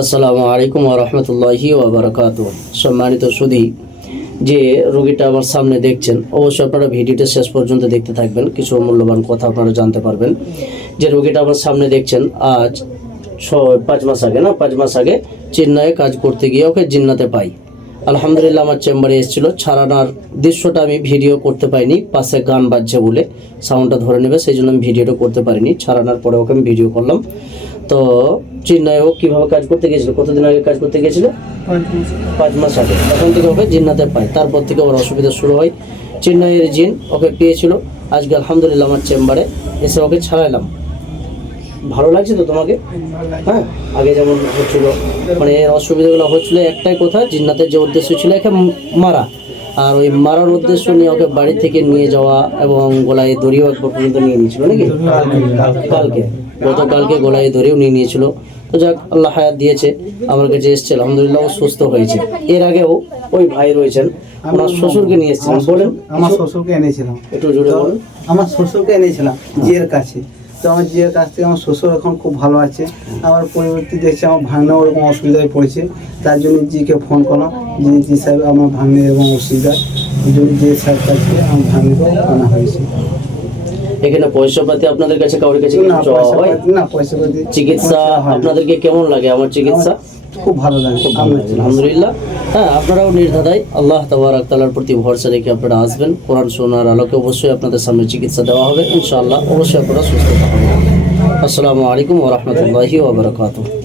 আসসালামু আলাইকুম ওয়া রাহমাতুল্লাহি ওয়া বারাকাতুহু। সম্মানিত সুধী, যে রোগীটা আমার সামনে দেখছেন, অবশ্যই আপনারা ভিডিওটা শেষ পর্যন্ত দেখতে থাকবেন, কিছু মূল্যবান কথা আপনারা জানতে পারবেন। যে রোগীটা আমার সামনে দেখছেন, আজ 5 মাস আগে 5 মাস আগে চেন্নাইয়ে কাজ করতে গিয়ে ওকে জিন্নাতে পাই। আলহামদুলিল্লাহ আমার চেম্বারে এসেছিল। ছাড়ানোর দৃশ্যটা আমি ভিডিও করতে পারিনি, পাশে গান বাজছে বলে সাউন্ডটা ধরে নেবে, সেই জন্য আমি ভিডিওটা করতে পারিনি। ছাড়ানোর পরে ওকে আমি ভিডিও করলাম। তো চেন্নাইও কীভাবে কাজ করতে গিয়েছিল, কতদিন আগে কাজ করতে গিয়েছিল? 5 মাস আগে। তখন থেকে ওকে জিন্নাতে পাই। তারপর থেকে ওর অসুবিধা শুরু হয়। চেন্নাইয়ের জিন ওকে পেয়েছিল। আজকে আলহামদুলিল্লাহ আমার চেম্বারে এসে ওকে ছাড়াইলাম। ভালো লাগছে তো তোমাকে? হ্যাঁ, আগে যেমন হচ্ছিল, মানে অসুবিধাগুলো হচ্ছিল, একটাই কথা, জিন্নাতের যে উদ্দেশ্য ছিল একে মারা, আর ওই মারার উদ্দেশ্য নিয়ে ওকে বাড়ি থেকে নিয়ে যাওয়া এবং গলায় দড়িও একবার পর্যন্ত নিয়ে নিয়েছিল নাকি? গতকালকে গলায় দড়িও নিয়ে নিয়েছিল। তো যাক, আল্লাহ হায়াত দিয়েছে, আমার কাছে এসছে, আলহামদুলিল্লাহ ও সুস্থ হয়েছে। এর আগেও ওই ভাই রয়েছেন, আমার শ্বশুরকে নিয়ে এসেছিলাম। বলেন। আমার শ্বশুরকে এনেছিলাম, একটু জোরে বলুন। আমার শ্বশুরকে এনেছিলাম জিয়ের কাছে। তো আমার জিয়ের কাছ থেকে আমার শ্বশুর এখন খুব ভালো আছে। আমার পরিবর্তে দেখছি আমার ভাগ্নে ওরকম অসুবিধায় পড়েছে, তার জন্য জিকে ফোন করলাম, জি সাহেব আমার ভাগ্নে এরকম অসুবিধা, ওই জন্য জিয়ে সাহেব কাছে আমার ভাগ্নেকে আনা হয়েছে। এখানে পয়সা পাতি আপনাদের কাছে কারোর কাছে কিছু চাওয়া হয় না? পয়সা পাতি চিকিৎসা আপনাদেরকে কেমন লাগে? আমার চিকিৎসা খুব ভালো লাগে, আলহামদুলিল্লাহ। হ্যাঁ, আপনারাও নির্দ্বিধায় আল্লাহ তাবারক তাআলার প্রতি ভরসা রেখে আপনারা আসবেন। কোরআন সুন্নাহর আলোকে অবশ্যই আপনাদের সামনে চিকিৎসা দেওয়া হবে ইনশাআল্লাহ। অবশ্যই আপনারা সুস্থ হবেন। আসসালামু আলাইকুম ওয়া রাহমাতুল্লাহি ওয়া বারাকাতুহু।